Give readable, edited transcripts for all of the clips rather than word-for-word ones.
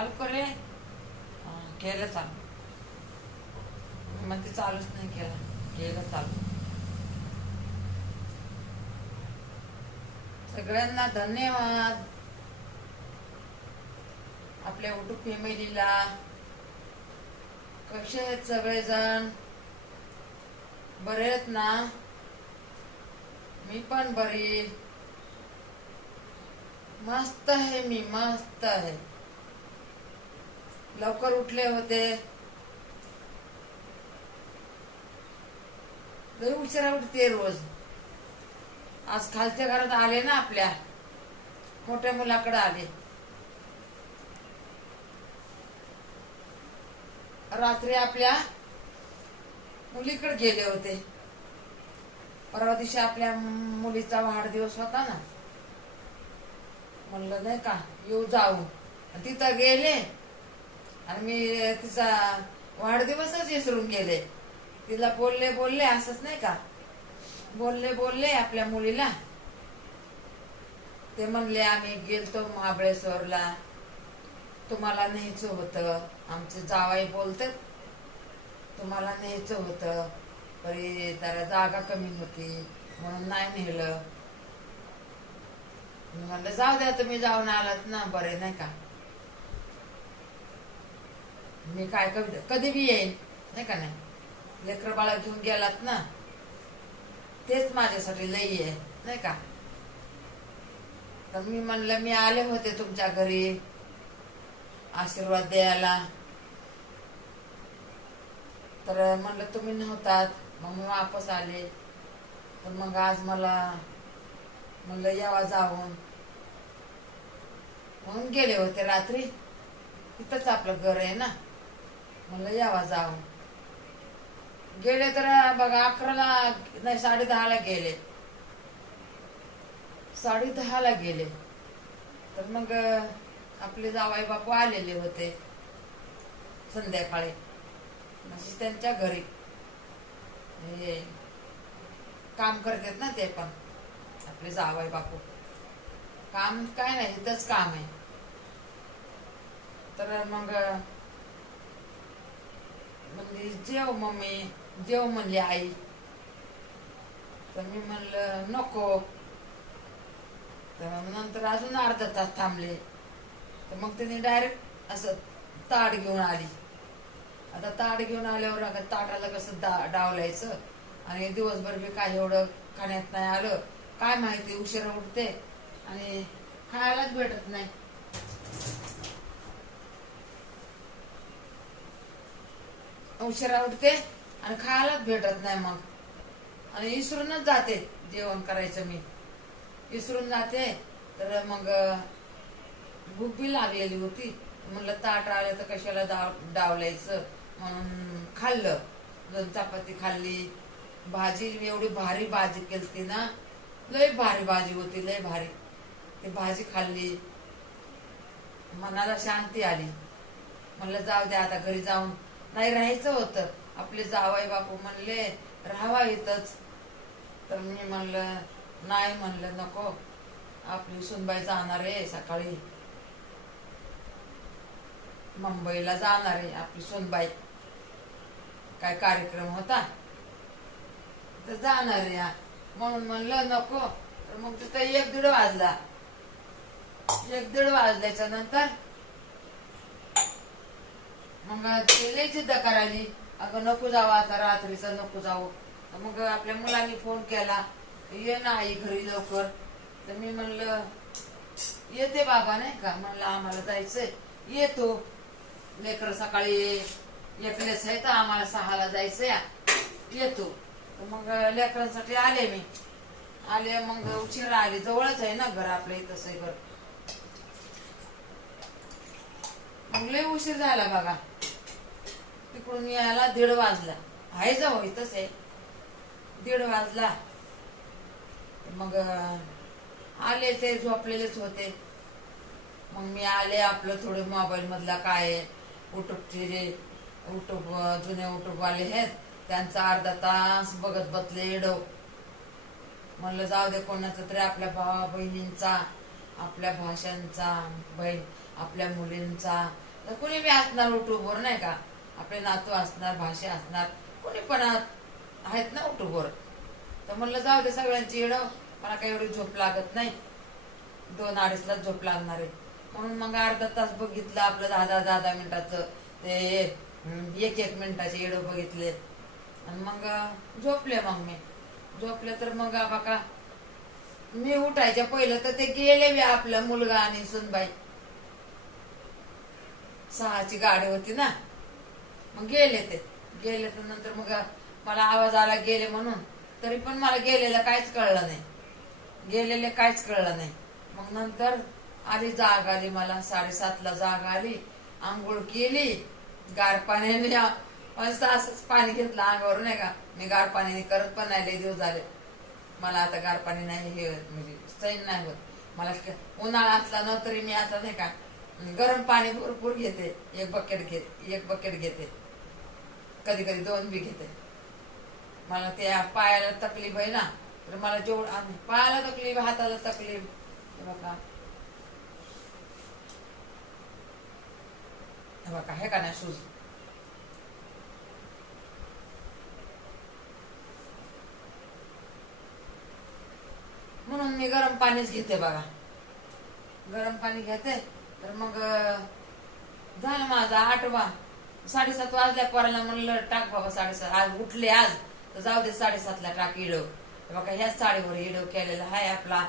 चालू करे केलं चालू. मग ते चालूच नाही केलं चालू. सगळ्यांना धन्यवाद. आपल्या युट्यूब फॅमिलीला. कसे आहेत सगळेजण? बरे आहेत ना? मी पण बरी. मस्त आहे. मी मस्त आहे. लवकर उठले होते. लई उशिरा उठते रोज. आज खालच्या घरात आले ना, आपल्या मोठ्या मुलाकडे आले. रात्री आपल्या मुलीकडे गेले होते. परवा दिवशी आपल्या मुलीचा वाढदिवस होता ना, म्हणलं नाही का येऊ जाऊ. तिथं गेले आणि मी तिचा वाढदिवसच विसरून गेले. तिला बोलले असंच नाही का, बोलले आपल्या मुलीला. ते म्हणले आम्ही गेलतो महाबळेश्वरला, तुम्हाला न्यायचं होतं. आमचे जावाई बोलतात तुम्हाला न्यायचं होतं, तरी जरा जागा कमी होती म्हणून नाही नेलं. म्हणलं जाऊ द्या, तुम्ही जाऊन आलात ना, बरे नाही का. मी काय कधी बी येईन नाही का. नाही लेकर बाळा घेऊन गेलात ना, तेच माझ्यासाठी लई आहे नाही का. तर मी म्हणलं मी आले होते तुमच्या घरी आशीर्वाद द्यायला, तर म्हणलं तुम्ही नव्हतात, मग मी वापस आले. तर मग आज मला म्हणलं यावा जाऊन, म्हणून गेले होते रात्री. इथंच आपलं घर आहे ना, म्हणलं यावा जाऊन. गेले तर बघा 11ला नाही 10:30ला गेले. 10:30ला गेले. तर मग आपले जावाई बापू आलेले होते संध्याकाळी. म्हणजे त्यांच्या घरी हे काम करतात ना, ते पण आपले जावाई बापू. काम काय नाही, इथंच काम आहे. तर मग म्हणजे जेव मम्मी, जेव म्हणली आई. तर मी म्हणलं नको. तर नंतर अजून अर्धा तास थांबले. तर मग त्यांनी डायरेक्ट असं ताट घेऊन आली. आता ताट घेऊन आल्यावर ताटाला कसं डावलायचं, आणि दिवसभर बी काय एवढं खाण्यात नाही आलं. काय माहिती उशिरा उठते आणि खायलाच भेटत नाही. उशिरा उठते आणि खायलाच भेटत नाही. मग आणि विसरूनच जाते जेवण करायचं. मी विसरून जाते. तर मग भूक बी लागलेली होती. म्हणलं ताट आलं तर कशाला डावलायचं म्हणून खाल्लं. 2 चपाती खाल्ली. भाजी एवढी भारी भाजी केलती ना, लय भारी भाजी होती, लय भारी. ती भाजी खाल्ली. मनाला शांती आली. म्हणलं जाऊ द्या, आता घरी जाऊन नाही राहायचं होतं. आपले जावाई बापू म्हणले राहावा इथंच. तर मी म्हणलं नाही, म्हणलं नको. आपली सुनबाई जाणार आहे सकाळी, मुंबईला जाणार आहे आपली सुनबाई. काय कार्यक्रम होता तर जाणार आहे, म्हणून म्हणलं नको. तर मग तिथं 1-1:30 वाजला. 1-1:30 वाजल्याच्या नंतर मग ते लई जिद्द करायली, अगं नको जाऊ आता, रात्रीचं नको जाऊ. मग आपल्या मुलांनी फोन केला, ये ना आई घरी लवकर. तर मी म्हणलं येते बाबा नाही का, म्हणलं आम्हाला जायचंय, येतो. लेकर सकाळी एकलेच आहे तर आम्हाला 6ला जायचंय, येतो. तर मग लेकरांसाठी आले मी. मग उशिरा आले. जवळच आहे ना घर आपल्या इथंच आहे घर. मग लय उशीर झाला बघा. तिकडून यायला 1:30 वाजला. आहे जवळ इथंच आहे. 1:30 वाजला. मग आले, ते झोपलेलेच होते. मग मी आले. आपलं थोडं मोबाईल मधला काय युट्यूब जुने युट्यूबवाले आहेत त्यांचा अर्धा तास बघत बसले. म्हणलं जाऊ दे, कोणाचा तरी आपल्या भावा बहिणींचा, आपल्या भाषांचा, आपल्या मुलींचा तर कुणी बी असणार युट्यूबवर नाही का, आपले नातू असणार, भाषे असणार, कोणी पण आहेत ना युट्यूबवर. तर म्हणलं जाऊ दे सगळ्यांची येडं, मला काही एवढी झोप लागत नाही, 2-2:30 झोप लागणार आहे. म्हणून मग अर्धा तास बघितलं आपलं 10-10 मिनिटाचं ते 1-1 मिनिटाचे येडं बघितले आणि मग झोपले. मग मी झोपले तर मग बघा मी उठायच्या पहिलं तर ते गेले बी, आपला मुलगा आणि सुनबाई. 6ची गाडी होती ना, मग गेले तर नंतर मग मला आवाज आला गेले म्हणून, तरी पण मला गेलेलं काहीच कळलं नाही. मग नंतर आली जाग आली, मला 7:30ला जाग आली. आंघोळ केली गार पाण्याने, असंच पाणी घेतलं अंगावर नाही का. मी गार पाण्याने करत पण नाही, लय दिवस झाले मला आता गार पाणी नाही हे म्हणजे सैन नाही होत मला. उन्हाळा असला ना तरी मी आता नाही का गरम पाणी भरपूर घेते, एक बकेट घेते, कधी 2 बी घेते. मला त्या पायाला तकलीफ आहे ना, तर मला जेवढं पायाला तकलीफ, हाताला तकलीफ, बघा हे का नाही सूज. म्हणून मी गरम पाणीच घेते बघा, गरम पाणी घेते. तर मग झालं माझा 8वा, 7:30 वाजल्या. पोराला म्हणलं टाक बाबा 7:30, आज उठले आज तर जाऊ दे 7:30ला टाक इडव. बघा ह्याच साडीवर इडव केलेला आहे आपला,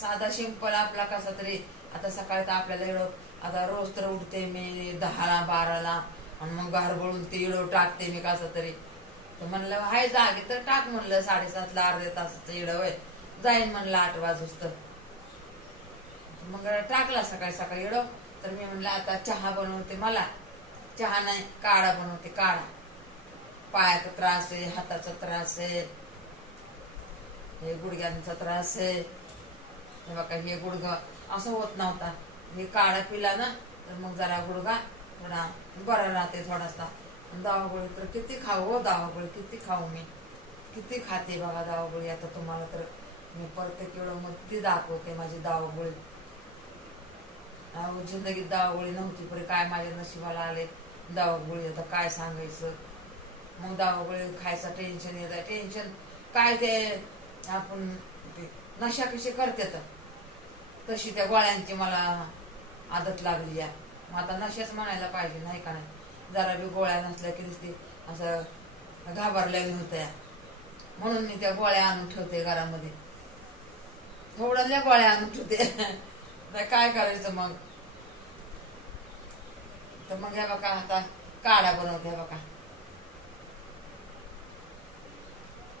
साधा सिंपल आपला कसा तरी. आता सकाळी तर आपल्याला इडव, आता रोज तर उठते मी 10-12ला आणि मग गारगळून ते इडव टाकते मी कसा तरी. तर म्हणलं हाय जागे तर टाक, म्हणलं 7:30ला अर्ध्या तासाचं इडव आहे, जाईन म्हणलं 8 वाजता. मग टाकला सकाळी इडव. तर मी म्हणलं आता चहा बनवते, मला चहा नाही काढा बनवते, काढा. पायाचा त्रास आहे, हाताचा त्रास आहे, हे गुडघ्यांचा त्रास आहे, हे बघा हे गुडघा असं होत नव्हता, हे काढा पिला ना तर मग जरा गुडघा थोडा बरा राहते थोडासा. दावागोळी तर किती खाऊ हो, दावागोळी किती खाऊ, मी किती खाते बघा दावागोळी. आता तुम्हाला तर मी प्रत्येक वेळ मध्ये दाखवते माझी दावागोळी. जिंदगीत दावागोळी नव्हती, पण काय माझ्या नशिबाला आले दावागोळी, आता काय सांगायचं. मग दावागोळी खायचं टेन्शन येत, टेन्शन काय ते आपण नशा कशी करते तशी त्या गोळ्यांची मला आदत लागली आहे. मग आता नशाच म्हणायला पाहिजे नाही का नाही. जरा बी गोळ्या नसल्या की दिसते असं घाबरल्या होत्या, म्हणून मी त्या गोळ्या आणून ठेवते घरामध्ये, थोड्या गोळ्या आणून ठेवते. काय करायचं मग. तर मग हे बघा आता काढा बनवते, बघा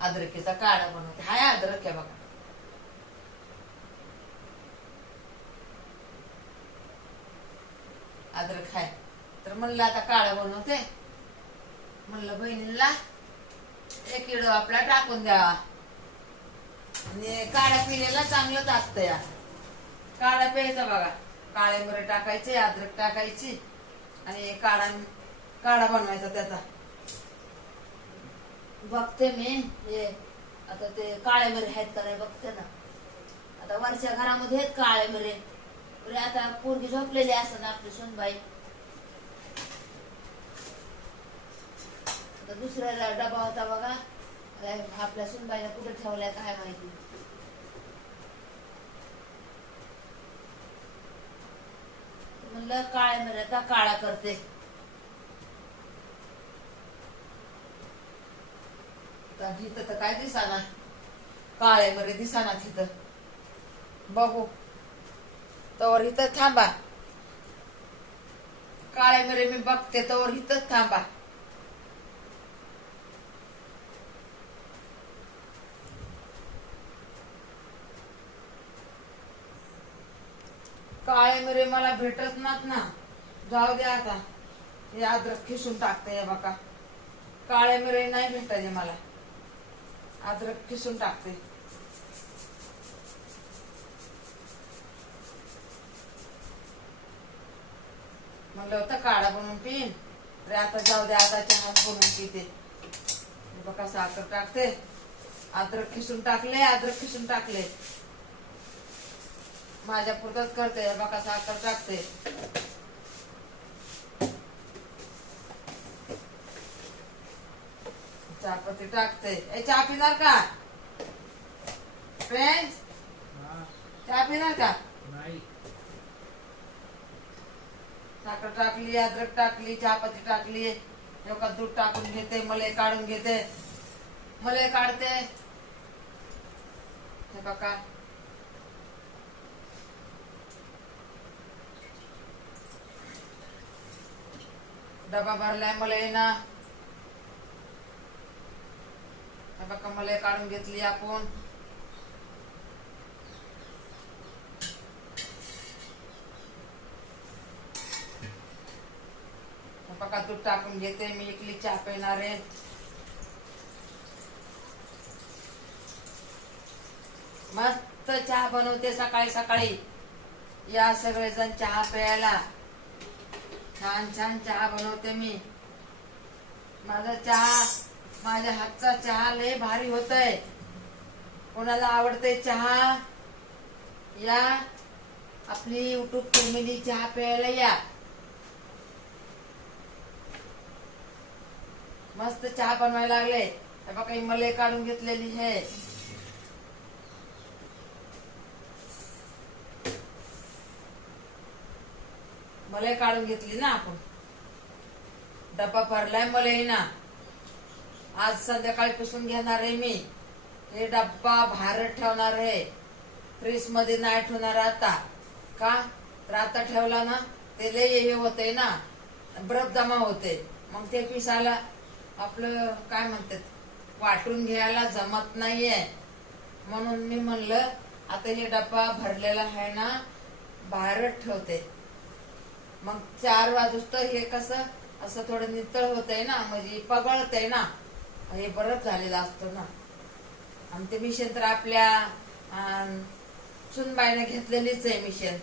अद्रकीचा काढा बनवते. हाय अद्रक आहे बघा, अद्रक हाय. तर म्हणलं आता काढा बनवते, म्हणलं बहिणीला 1 किलो आपला टाकून द्यावा. आणि काढा पिलेला चांगलंच असतं या. काढा प्यायचा बघा, काळे मिरे टाकायचे, अद्रक टाकायची आणि काढा बनवायचा त्याचा. बघते मी हे आता ते काळे मिरे आहेत का नाही बघते ना. आता वरच्या घरामध्ये आहेत काळे मिरे. आता पोरगी झोपलेली असं ना आपली सुनबाई. दुसऱ्या डबा होता बघा, आपल्या सुनबाईला कुठे ठेवलाय काय माहिती. म्हणलं काळ्या मिऱ्याचा काळा करते. इथं तर काय दिसाना, काळे मिरे दिसाना तिथं. बघू तवर इथं थांबा, काळे मिरे मी बघते तवर इथंच थांबा. काळे मिरे मला भेटत नात ना, जाऊ दे आता. हे अद्रक खिसून टाकते बघा, काळे मिरे नाही भेटायचे मला, अद्रक खिसून टाकते. म्हणलं होतं काढा बनवून पिन, तर आता जाऊ दे, आता चहा बनवून पिते. बघा साखर टाकते, अद्रक खिसून टाकले, माझ्या पुरतच करते. बघा साखर टाकते, चहापत्ती टाकते. चहा पिणार का फ्रेंड्स? चहा पिणार का? साखर टाकली, अद्रक टाकली, चहापत्ती टाकली, एवढं दूध टाकून घेते, मलई काढून घेते, मलई काढते. हे बघा डबा भरलाय मलई ना. हे बघा मलई काढून घेतली आपण. बघा दूध टाकून घेते. मी एकली चहा पिणार आहे. मस्त चहा बनवते सकाळी सकाळी. या सगळेजण चहा प्यायला. छान छान चहा बनवते मी. माझा चहा, माझ्या हातचा चहा लय भारी होतय. कोणाला आवडते चहा? या आपली युट्यूब फॅमिली चहा प्यायला या. मस्त चहा बनवायला लागले. बघा ही मलई काढून घेतलेली आहे. मलई काढून घेतली ना आपण. डब्बा भरलाय मलई ना. आज संध्याकाळी पुसून घेणार आहे मी. हे डब्बा भारत ठेवणार आहे. फ्रीज मध्ये नाही ठेवणार आता. का तर आता ठेवला ना ते लय हे होते ना, बरफ जमा होते. मग ते पिसायला आपलं काय म्हणतात, वाटून घ्यायला जमत नाहीये. म्हणून मी म्हणलं आता हे डब्बा भरलेला आहे ना, बाहेरच ठेवते. मग 4 वाजूस तर हे कसं असं थोडं नितळ होतंय ना, म्हणजे पगळतंय ना. हे बरफ झालेला असतो ना. आणि ते मिशन तर आपल्या सुनबाईने घेतलेलीच आहे मिशन.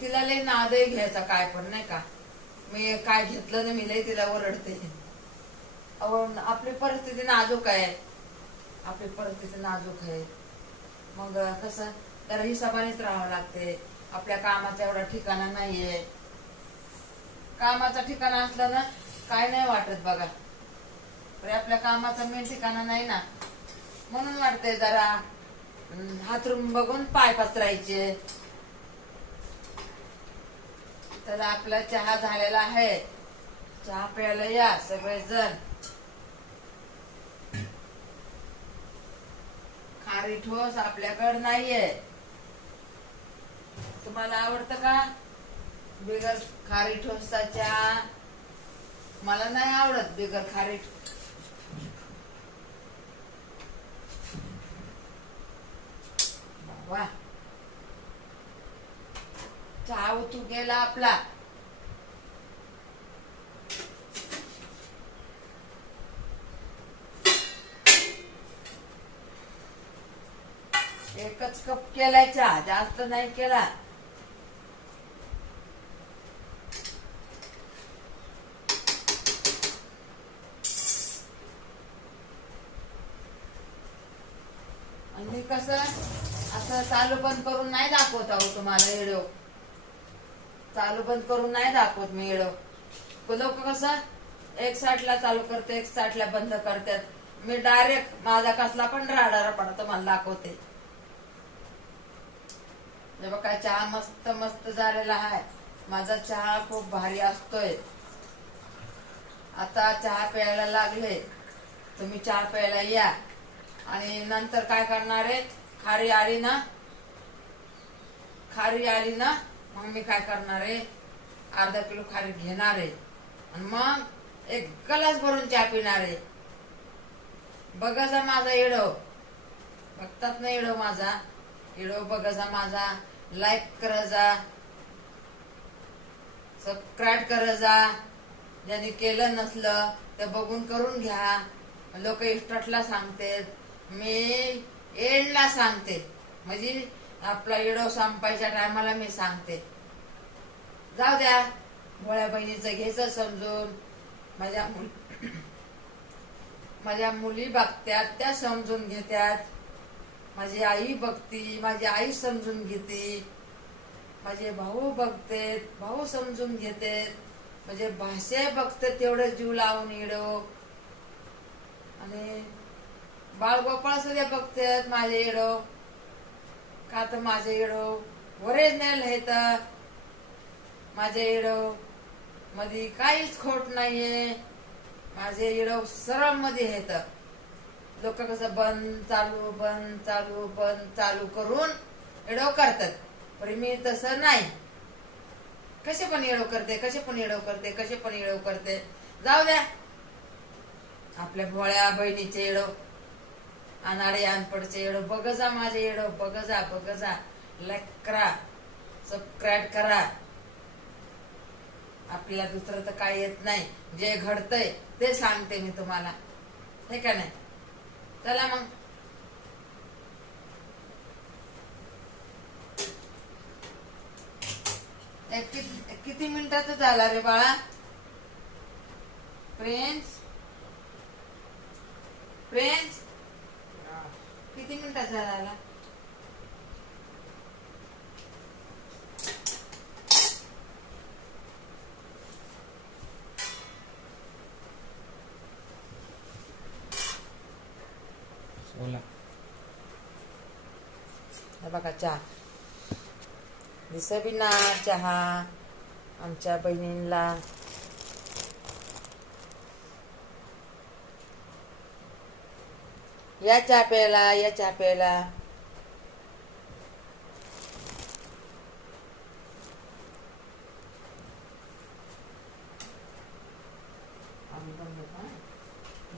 तिला लय नादही घ्यायचा काय पण नाही का. मी काय घेतलं ना, मी लय तिला ओरडते. आपली परिस्थिती नाजूक आहे. आपली परिस्थिती नाजूक आहे. मग कसं तर हिशोबानेच राहावं लागते. आपल्या कामाचा एवढा ठिकाणा नाहीये. कामाचा ठिकाणा असला ना काय नाही वाटत बघा. पण आपल्या कामाचा मेन ठिकाणा नाही ना, म्हणून वाटतंय जरा हातरून बघून पाय पसरायचे. तर आपला चहा झालेला आहे. चहा प्यायला या सगळेजण. खारी ठोस आपल्याकडे नाहीये. तुम्हाला आवडतं का बिगर खारी ठोसचा चहा? मला नाही आवडत बिगर खारी. वा चहा उतू गेला आपला. एकच कप केलाय चहा, जास्त नाही केला. आणि कसं असं चालू बंद करून नाही दाखवत आहो तुम्हाला व्हिडिओ. चालू बंद करून नाही दाखवत मी व्हिडिओ. लोक कसं एक साईडला चालू करते, एक साईडला बंद करतात. मी डायरेक्ट माझा कसला पण राडा पडा तुम्हाला दाखवते. बघा चहा मस्त मस्त झालेला आहे. माझा चहा खूप भारी असतोय. आता चहा प्यायला लागले. तुम्ही चहा प्यायला या. आणि नंतर काय करणार आहे, खारी आली ना, खारी आली ना मग मी काय करणार आहे, अर्धा किलो खारी घेणार आहे आणि मग एक ग्लास भरून चहा पिणार आहे. बघा जा माझा व्हिडिओ. बघतात ना व्हिडिओ माझा. व्हिडिओ बघा जा माझा. लाईक करा जा, सबस्क्राईब करा जा. ज्यांनी केलं नसलं ते बघून करून घ्या. लोक इस्टाटला सांगते, मी एंडला सांगते. म्हणजे आपला व्हिडिओ संपायच्या टायमाला मी सांगते. जाऊ द्या, भोळ्या बहिणीचं घ्यायचं समजून. माझ्या मुली बघत्यात, त्या समजून घेत्यात. माझी आई बघती, माझी आई समजून घेते. माझे भाऊ बघते, भाऊ समजून घेते. म्हणजे भाषे बघते तेवढं जीव लावून येडो. आणि बाळगोपाळ सुद्धा बघतात माझे येडो. का तर माझे येडो ओरिजिनल आहे तर माझे येडो मध्ये काहीच खोट नाहीये. माझे येडो सरळ मध्ये आहेत. लोक कसं बंद चालू बंद चालू बंद चालू करून येडो करतात, पण मी तसं नाही. कसे पण येडो करते, कसे पण येडो करते, कसे पण येडो करते. जाऊ द्या. आपल्या भोळ्या बहिणीचे येडो, अनाडे अनपडचे येडो बघ जा. माझे येडो बघ जा, बघ जा. लाईक करा, सबस्क्राईब करा. आपल्याला दुसरं तर काही येत नाही. जे घडतंय ते सांगते मी तुम्हाला, हे का नाही. चला मग. किती मिनिटाचा झाला रे बाळा? फ्रेंड्स फ्रेंड्स किती मिनिटाचा झाला? बघा चहा दिसबिना चहा आमच्या बहिणींना. या चहा प्यायला, या चहा प्यायला.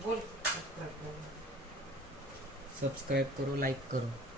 बोल. सब्सक्राइब करो, लाइक करो.